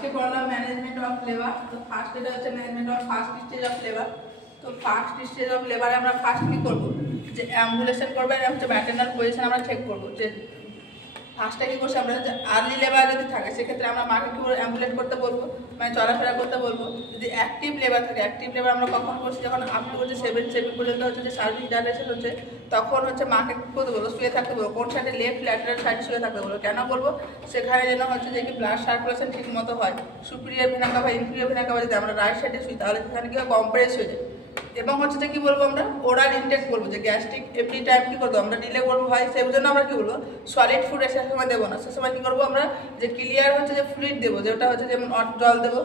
আজকে পড়লাম management of labour. তো ফার্স্ট এটা হচ্ছে management of first stage of labour. তো ফার্স্ট স্টেজ অফ লেবারে আমরা ফার্স্ট কী করবো, যে অ্যাম্বুলেশন করবো, এটা হচ্ছে ম্যাটারনাল পজিশন আমরা চেক করবো। যে ফার্স্টটা কী করছি আমরা, যে আর্লি লেবার যদি থাকে সেক্ষেত্রে আমরা মাকে কী বলবো, অ্যাম্বুলেট করতে বলবো, মানে চলাফেরা করতে বলবো। যদি অ্যাক্টিভ লেবার থাকে, অ্যাক্টিভ লেবার আমরা কখন করছি, যখন আপ টু হচ্ছে 7 পর্যন্ত হচ্ছে যে সার্ভিস ডাইরেকশন হচ্ছে, তখন হচ্ছে মাকে কী করতে বলবো, শুয়ে থাকতে বলবো। কোন সাইডে, লেফট ল্যাটারাল সাইডে শুয়ে থাকতে বলবো। কেন বলবো, সেখানে যেন হচ্ছে যে কি ব্লাড সার্কুলেশন ঠিক মতো হয়। Superior vena CAVA, inferior vena CAVA যদি আমরা রাইট সাইডে শুই তাহলে সেখানে কি হয়, কম্প্রেস হয়ে যায়। এবং হচ্ছে যে কি বলবো, আমরা ওরাল ইনটেক বলবো, যে গ্যাস্ট্রিক এভরি টাইম কি করবো আমরা ডিলে করবো হয়, সেই জন্য আমরা কি বলবো, সলিড ফুড সে সময় দেবো না। সে সময় কি করবো আমরা, যে ক্লিয়ার হচ্ছে যে ফ্লুইড দেবো, যেটা হচ্ছে যেমন জল দেবো,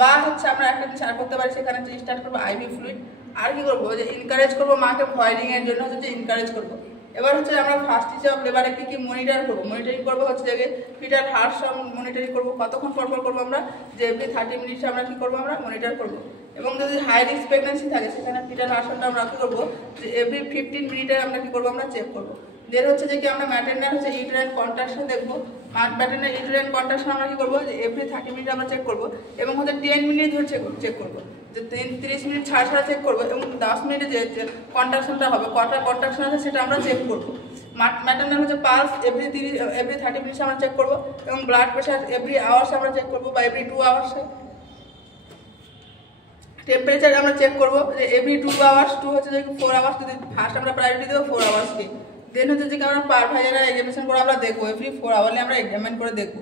বা হচ্ছে আমরা একটা জিনিস আর করতে পারি, সেখানে হচ্ছে স্টার্ট করবো আইভি ফ্লুইড। আর কি করবো, যে ইনকারেজ করবো মাকে ভয়েডিং এর জন্য হচ্ছে যে ইনকারেজ করবো। এবার হচ্ছে আমরা ফার্স্ট হিসাব লেবারে কি মনিটর করবো, মনিটরিং করবো হচ্ছে যে ফিটার হার্ট মনিটরিং করবো। কতক্ষণ পর করবো আমরা, যে এভরি 30 মিনিটে আমরা কি করবো, আমরা মনিটর করবো। এবং যদি হাই রিস্ক প্রেগনেন্সি থাকে সেখানে ফিটার হার্টটা আমরা কি করবো, যে এভরি 15 মিনিটে আমরা কি করবো, আমরা চেক করবো। দেন হচ্ছে যে কি আমরা ম্যাটারনাল হচ্ছে ইউটেরাইন কন্ট্রাকশন দেখবো। ম্যাটারনাল ইউটেরাইন কন্ট্রাকশন আমরা কি করবো, যে এভরি 30 মিনিট আমরা চেক করবো। এবং হচ্ছে 10 মিনিট ধরে চেক করবো, যে 30 মিনিট ছাড়া চেক করবো। এবং 10 মিনিটে যে কন্ট্রাকশনটা হবে, কটা কন্ট্রাকশন আছে সেটা আমরা চেক করবো। ম্যাটারনাল হচ্ছে পালস এভরি 30 মিনিটে আমরা চেক করবো। এবং ব্লাড প্রেশার এভরি আওয়ার্স আমরা চেক করবো, বা এভরি 2 আওয়ার্সে। টেম্পারেচার আমরা চেক করবো, যে এভরি 2 আওয়ার্স, 2 হচ্ছে যে 4 আওয়ার্স, যদি ফার্স্ট আমরা প্রায়োরিটি দেবো 4 আওয়ার্সকে। দেন হচ্ছে যে আমরা পার ভাইজারা এক্সামিনেশন করে আমরা দেখবো, এভরি 4 আওয়ারলি আমরা এক্সামিন করে দেখবো,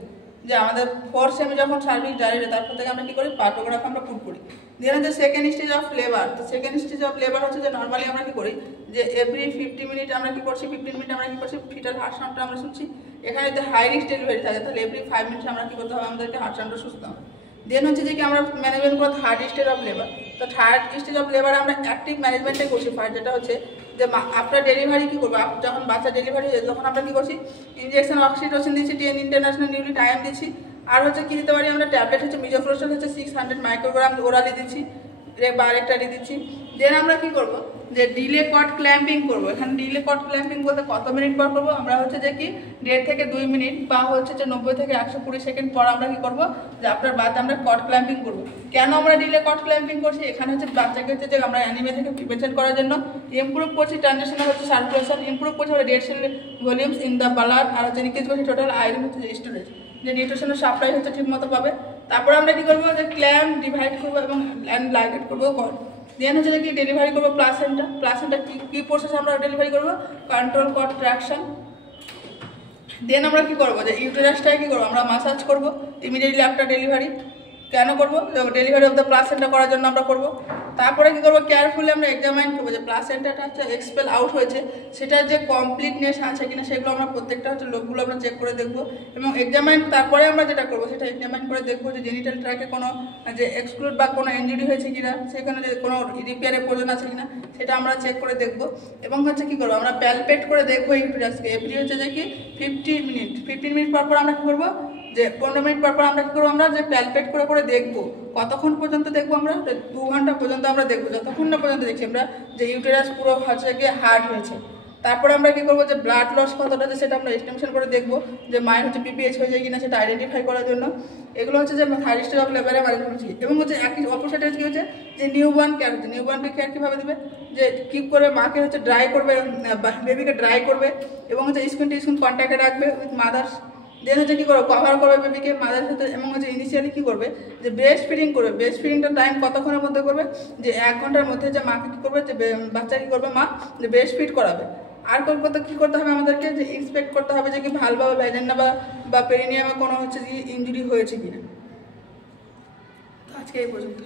যে আমাদের 4 সেমে যখন সার্ভিস ডাইরেক্ট, তারপর থেকে আমরা কী করি, পার্টোগ্রাফ আমরা পুট করি। দেন হচ্ছে সেকেন্ড স্টেজ অফ লেবার। তো সেকেন্ড স্টেজ অফ লেবার হচ্ছে যে নর্মালি আমরা কী করি, যে এভরি 50 মিনিট আমরা কী করছি, 15 মিনিট আমরা কী করছি, ফিটার হার্ট সাউন্ডটা আমরা শুনছি। এখানে যদি হাই রিস্ক ডেলিভারি থাকে তাহলে এভরি 5 মিনিটে আমরা কী করতে হবে, আমাদেরকে হার্ট সাউন্ডটা শুনতে হবে। দেন হচ্ছে যে কি আমরা ম্যানেজমেন্ট করবো থার্ড স্টেজ অফ লেবার। তো থার্ড স্টেজ অফ লেবারে আমরা অ্যাক্টিভ ম্যানেজমেন্টে করছি ফার্স্ট, যেটা হচ্ছে যে আফটার ডেলিভারি কী করবো, যখন বাচ্চা ডেলিভারি হয়ে তখন আমরা কী করছি, ইঞ্জেকশন অক্সিটোসিন দিচ্ছি, 10 ইন্টারন্যাশনাল নিউলি টাইম দিচ্ছি। আর হচ্ছে কী দিতে পারি আমরা, ট্যাবলেট হচ্ছে মিজোফ্লোস্টাল হচ্ছে 600 মাইক্রোগ্রাম ওরালি দিচ্ছি, বা আরেকটারি দিচ্ছি। দেন আমরা কী করবো, যে ডিলে কট ক্ল্যাম্পিং করবো। এখানে ডিলে কট ক্ল্যাম্পিং বলতে কত মিনিট পর করবো আমরা, হচ্ছে যে কি 1.5 থেকে 2 মিনিট, বা হচ্ছে যে 90 থেকে 120 সেকেন্ড পর আমরা কী করবো, যে আপনার বাচ্চা আমরা কট ক্ল্যাম্পিং করবো। কেন আমরা ডিলে কট ক্ল্যাম্পিং করছি, এখানে হচ্ছে বাচ্চাকে হচ্ছে যে আমরা অ্যানিমিয়া থেকে প্রিভেনশন করার জন্য ইমপ্রুভ করছি ট্রানজিশনাল হচ্ছে সার্কুলেশন, ইমপ্রুভ করছি আমরা red cell volumes in the blood, আর হচ্ছে ইনক্রিজ করছি টোটাল আয়রন হচ্ছে যে স্টোরেজ, যে নিউট্রিশনের সাপ্লাই হচ্ছে ঠিক মতো পাবে। তারপরে আমরা কী করবো, যে ক্ল্যাম্প ডিভাইড করবো এবং লাইটেড করবো কট। দেন হচ্ছে কি ডেলিভারি করবো প্লাসেন্টা কি প্রসেস আমরা ডেলিভারি করবো, কন্ট্রোল কন্ট্রাকশন। দেন আমরা কি করবো, যে ইউটেরাসটাকে কি করবো, আমরা মাসাজ করবো ইমিডিয়েটলি আফটার ডেলিভারি। কেন করবো, ডেলিভারি অফ দ্য প্লাসেন্টা করার জন্য আমরা করবো। তারপরে কি করবো, কেয়ারফুলি আমরা এক্সামাইন করবো, যে প্লাসেন্টাটা হচ্ছে এক্সপেল আউট হয়েছে, সেটার যে কমপ্লিটনেস আছে কিনা সেগুলো আমরা প্রত্যেকটা হচ্ছে লোকগুলো আমরা চেক করে দেখবো। এবং এক্সামাইন তারপরে আমরা যেটা করবো, সেটা এক্সামাইন করে দেখবো যে জেনিটাল ট্র্যাকে কোনো যে এক্সক্লুড বা কোনো ইনজুরি হয়েছে কিনা, সেখানে যে কোনো রিপেয়ারের প্রয়োজন আছে কিনা সেটা আমরা চেক করে দেখবো। এবং হচ্ছে কী করবো, আমরা প্যালপেট করে দেখবো ইউটেরাসকে এভরি হচ্ছে যে কি 15 মিনিট পর আমরা কী করবো, যে 15 মিনিট পর আমরা কী করবো, আমরা যে প্যালপেট করে দেখবো। কতক্ষণ পর্যন্ত দেখবো আমরা, 2 ঘন্টা পর্যন্ত আমরা দেখবো, যতক্ষণ না পর্যন্ত দেখছি আমরা যে ইউটেরাস পুরো হচ্ছে গিয়ে হার্ড হয়েছে। তারপরে আমরা কী করবো, যে ব্লাড লস কতটা আছে সেটা আমরা এস্টিমেশন করে দেখবো, যে মায়ের হচ্ছে পিপিএইচ হয়ে যায় কিনা সেটা আইডেন্টিফাই করার জন্য। এগুলো হচ্ছে যে থার্ড স্টেজ অফ লেবারে আমরা করছি। এবং হচ্ছে একই অপোসাইডে কী হচ্ছে, যে নিউবর্ন কেয়ার হচ্ছে, নিউবর্নকে কেয়ার কীভাবে দেবে, যে কিপ করে মাকে হচ্ছে ড্রাই করবে, বেবিকে ড্রাই করবে, এবং হচ্ছে স্কিন টু স্কিন কন্ট্যাক্টে রাখবে উইথ মাদার্স। দেন হচ্ছে কী করবো, কভার করবে বেবিকে মাদারের সাথে। এবং হচ্ছে ইনিশিয়ালি কী করবে, যে ব্রেস্ট ফিডিং করবে। ব্রেস্ট ফিডিংটার টাইম কতক্ষণের মধ্যে করবে, যে 1 ঘন্টার মধ্যে যে মাকে কী করবে, যে বাচ্চা কী করবে, মা যে ব্রেস্ট ফিড করাবে। আর করতে কী করতে হবে আমাদেরকে, যে ইন্সপেক্ট করতে হবে যে কি ভালভাবে ভ্যাজাইনা বা পেরিনিয়ামে কোনো হচ্ছে যে ইনজুরি হয়েছে কিনা। আজকে এই পর্যন্ত।